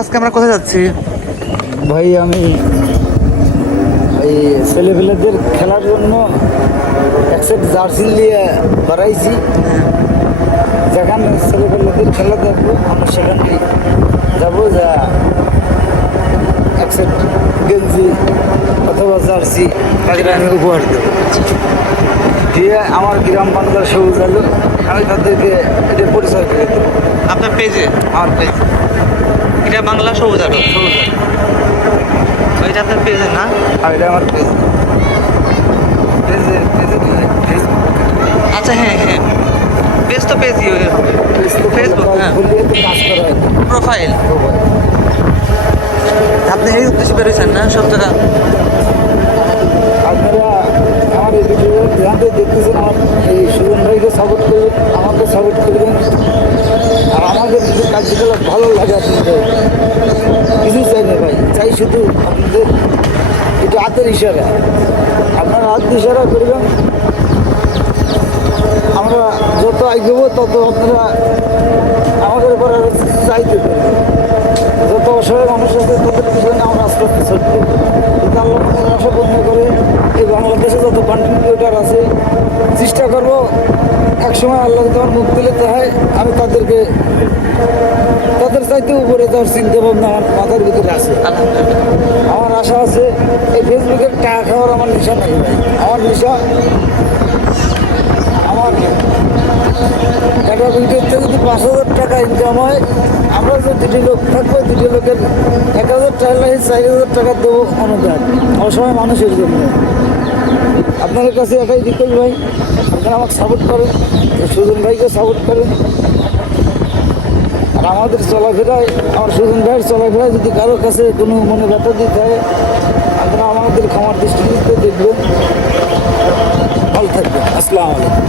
আজকে আমরা কোথায় যাচ্ছি? ভাই আমি এই ছেলেপেলেদের খেলার জন্য এক সেট জার্সি নিয়ে বাড়াইছি। যেখানে ছেলেপেলেদের খেলা দেখবো আমরা সেখানেই যাবো, যা এক সেট গেঞ্জি অথবা জার্সি তাদের আমি উপহার দেবো। দিয়ে আমার গ্রাম বাংলার সবুজ আলো আমি তাদেরকে এটা পরিচয় করে দেবো। আপনার পেজে? আমার পেজ এটা বাংলা সবুজ আলো। সবুজ আলো, এটা আপনার পেজে না? আর এটা আমার পেজ। পেজে পেজে ফেসবুক। আচ্ছা, হ্যাঁ হ্যাঁ, পেজ তো পেজই হবে। ফেসবুক, হ্যাঁ, কাজ করা হয় প্রোফাইল। আপনি এই উদ্দেশ্যে বেরোয়েছেন না সব জায়গা? আপনারা আমার এই ভিডিও ধ্যান দিয়ে দেখতেছেন, আমার এই সুজন ভাইকে সাপোর্ট করবেন, আমাকে সাপোর্ট করবেন। আর আমাদের কিছু কার্যকলাপ ভালো লাগে আপনাদের, কিছু চাই না ভাই, চাই শুধু আপনাদের একটু হাতের ইশারা। আপনারা হাত ইশারা করবেন, আমরা যত এগোবো তত আপনারা আমাদের উপর আরো চাইতে পারবেন। যত অসহায় মানুষ আছে তাদের পিছনে আমরা আস্তে আস্তে ছুটব। কিন্তু আল্লাহ আমাদের আশা পূর্ণ করে এই বাংলাদেশে যত কন্টেন্ট ক্রিয়েটার আছে চেষ্টা করবো একসময় আল্লাহ তোমার মুখ তুলে হয় আমি তাদেরকে তাদের চাইতে উপরে যাওয়ার চিন্তা ভাবনা আমার মাথার ভিতরে আছে। আমার আশা আছে এই ফেসবুকের টাকা খাওয়ার আমার নেশা নাই ভাই। আমার নেশা আমার একটা ভিডিওর থেকে যদি 5,000 টাকা ইনকাম হয়, আমরা যে দুটি লোক থাকবো, দুটি লোকের 1,000 টাকা লাগে 4,000 টাকা দেবো অনুদান অসহায় মানুষের জন্য। আপনাদের কাছে একাই রিকোয়েস্ট ভাই, আপনারা আমাকে সাপোর্ট করেন, সুজন ভাইকে সাপোর্ট করেন। আর আমাদের চলাফেরায়, আমার সুজন ভাইয়ের চলাফেরায় যদি কারোর কাছে কোনো মনে ব্যথা দিতে হয়, আপনারা আমাদের ক্ষমার দৃষ্টিতে দেখবেন। ভালো থাকবেন। আসসালামু আলাইকুম।